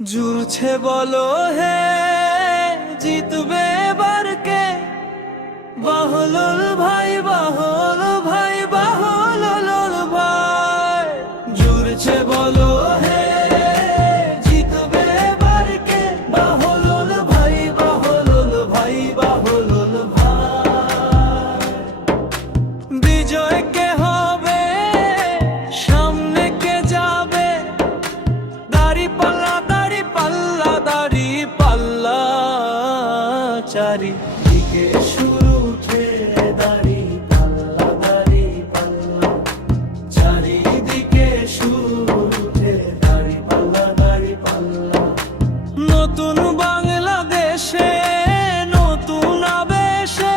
জুড়ছে বলো হে জিতবে এবার কে? বাহলুল ভাই, বাহল ভাই, বাহলুল ভাই। জুড়ছে বলো হে জিতবে এবার কে? বাহলুল ভাই, বাহলুল ভাই, বাহলুল ভাই। বিজয় কে হবে, সামনে কে যাবে? দাড়ি পাল্লা, দাড়ি পাল্লা, দাড়ি পাল্লা, চারিদিকে শুরু উঠে দাড়ি পাল্লা, দাড়ি পাল্লা, চারিদিকে শুরু উঠে দাড়ি পাল্লা, দাড়ি পাল্লা। নতুন বাংলাদেশে নতুন আবেশে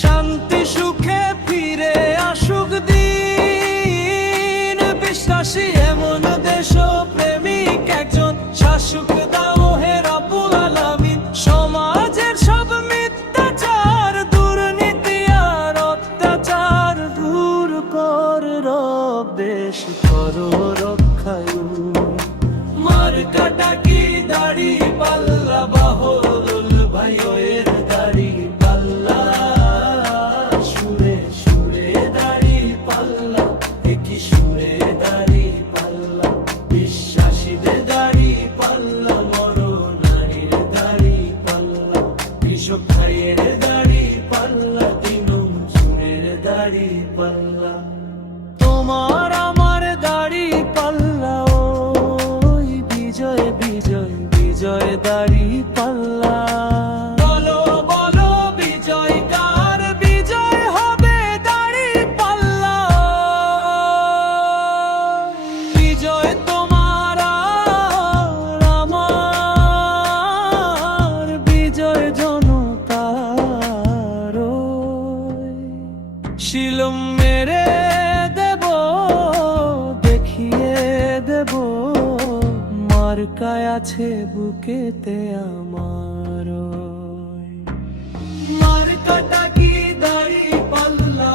শান্তি সুখে ফিরে আসুক দিন। বিশ্বাসী এমন দেশ প্রেমিক একজন শাসক দাও হে রব্বুল আলামিন। সমাজের সব মিথ্যাচার, দুর্নীতি আর অত্যাচার দূর কর রব, দেশ করো রক্ষায়। মার্কাটা কি দাড়ি পাল্লা, বাহলুল ভাই এর দাড়ি পাল্লা। সুরে সুরে দাড়ি পাল্লা, একই সুরে দাড়ি পাল্লা। বিশ্বাসীদের দাড়ি পাল্লা, মরো নারীর দাড়ি পাল্লা। কৃষক ভাইয়ের দাড়ি পাল্লা, দিনম চুরের দাড়ি পাল্লা। তোমার আমার দাড়ি পাল্লা, ওই বিজয় বিজয় বিজয় দাড়ি পাল্লা। বলো বলো বিজয় কার? বিজয় হবে দাড়ি পাল্লা। বিজয় তোমার আর আমার, বিজয় জনতার। শিলুম মেরে দেব, দেখিয়ে দেব, মার্কায় আছে বুকেতে আমার। মার্কাটা কি দাড়ি পাল্লা।